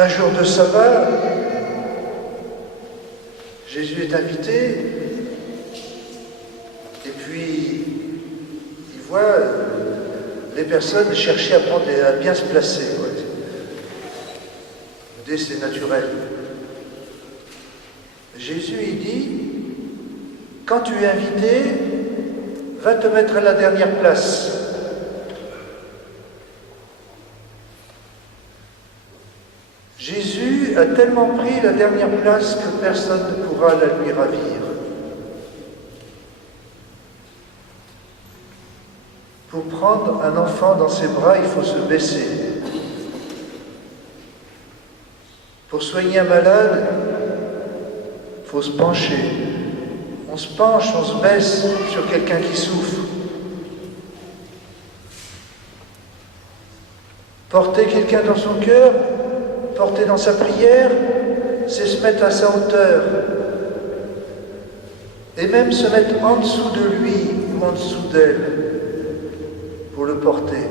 Un jour de sabbat, Jésus est invité, et puis il voit les personnes chercher à bien se placer. Ouais. Dès c'est naturel. Jésus, il dit, quand tu es invité, va te mettre à la dernière place. Jésus a tellement pris la dernière place que personne ne pourra la lui ravir. Pour prendre un enfant dans ses bras, il faut se baisser. Pour soigner un malade, il faut se pencher. On se penche, on se baisse sur quelqu'un qui souffre. Porter quelqu'un dans son cœur, porter dans sa prière, c'est se mettre à sa hauteur. Et même se mettre en dessous de lui ou en dessous d'elle pour le porter.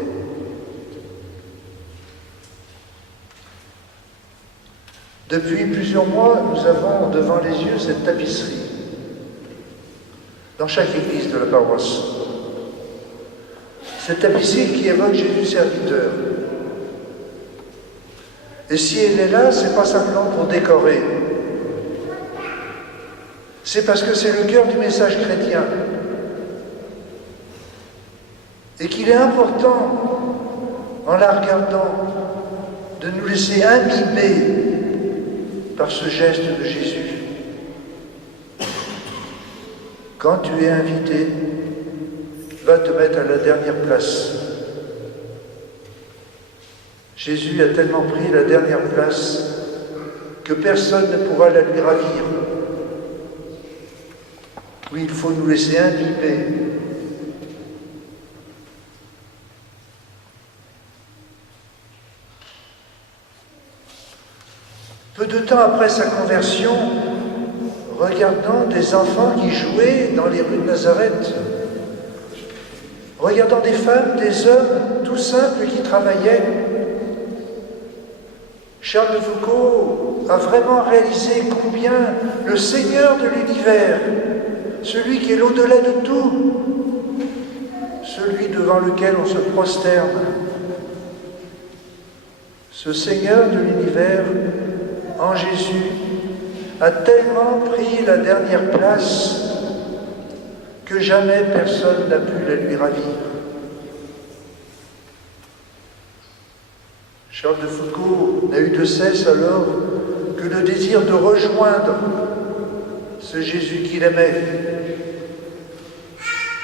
Depuis plusieurs mois, nous avons devant les yeux cette tapisserie dans chaque église de la paroisse. Cette tapisserie qui évoque Jésus serviteur. Et si elle est là, c'est pas simplement pour décorer. C'est parce que c'est le cœur du message chrétien. Et qu'il est important, en la regardant, de nous laisser imbiber par ce geste de Jésus. Quand tu es invité, va te mettre à la dernière place. Jésus a tellement pris la dernière place que personne ne pourra la lui ravir. Oui, il faut nous laisser imbiber. Peu de temps après sa conversion, regardant des enfants qui jouaient dans les rues de Nazareth, regardant des femmes, des hommes tout simples qui travaillaient, Charles de Foucault a vraiment réalisé combien le Seigneur de l'univers, celui qui est l'au-delà de tout, celui devant lequel on se prosterne, ce Seigneur de l'univers, en Jésus, a tellement pris la dernière place que jamais personne n'a pu la lui ravir. Charles de Foucault n'a eu de cesse alors que le désir de rejoindre ce Jésus qu'il aimait.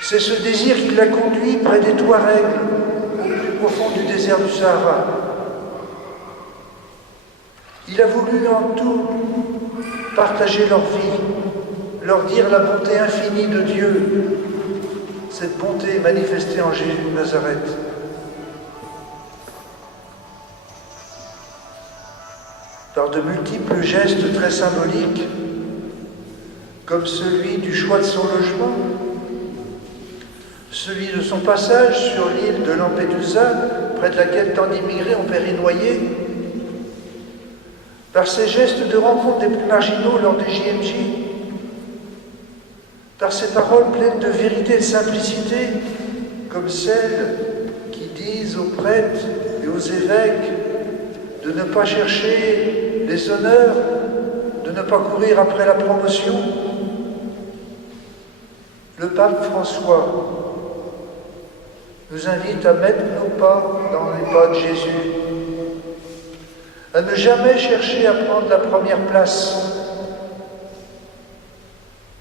C'est ce désir qui l'a conduit près des Touaregs, au plus profond du désert du Sahara. Il a voulu en tout partager leur vie, leur dire la bonté infinie de Dieu, cette bonté manifestée en Jésus de Nazareth. Par de multiples gestes très symboliques, comme celui du choix de son logement, celui de son passage sur l'île de Lampedusa, près de laquelle tant d'immigrés ont péri noyés, par ses gestes de rencontre des plus marginaux lors des JMJ, par ses paroles pleines de vérité et de simplicité, comme celles qui disent aux prêtres et aux évêques de ne pas chercher les honneurs, de ne pas courir après la promotion. Le pape François nous invite à mettre nos pas dans les pas de Jésus, à ne jamais chercher à prendre la première place,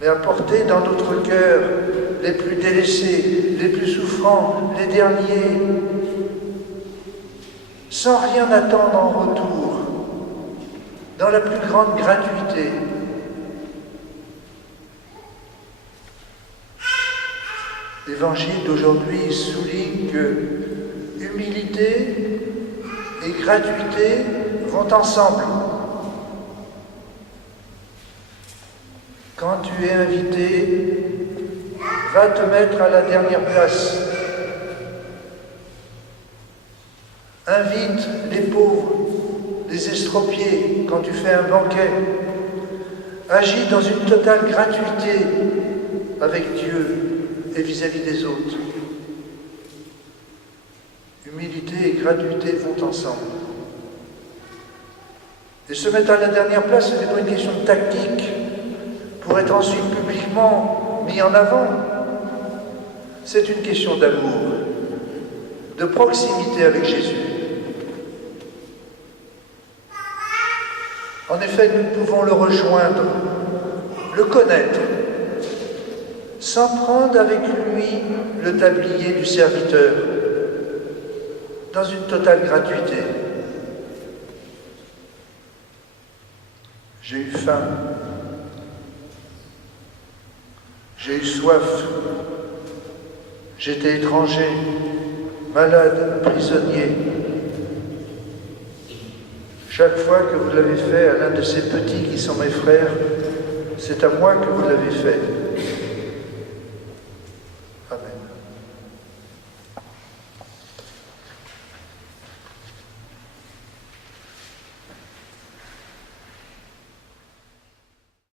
mais à porter dans notre cœur les plus délaissés, les plus souffrants, les derniers, sans rien attendre en retour, dans la plus grande gratuité. L'Évangile d'aujourd'hui souligne que humilité et gratuité vont ensemble. Quand tu es invité, va te mettre à la dernière place. Invite les pauvres, les estropié quand tu fais un banquet. Agis dans une totale gratuité avec Dieu et vis-à-vis des autres. Humilité et gratuité vont ensemble. Et se mettre à la dernière place, ce n'est pas une question de tactique pour être ensuite publiquement mis en avant. C'est une question d'amour, de proximité avec Jésus. En effet, nous pouvons le rejoindre, le connaître, sans prendre avec lui le tablier du serviteur, dans une totale gratuité. J'ai eu faim, j'ai eu soif, j'étais étranger, malade, prisonnier. Chaque fois que vous l'avez fait à l'un de ces petits qui sont mes frères, c'est à moi que vous l'avez fait.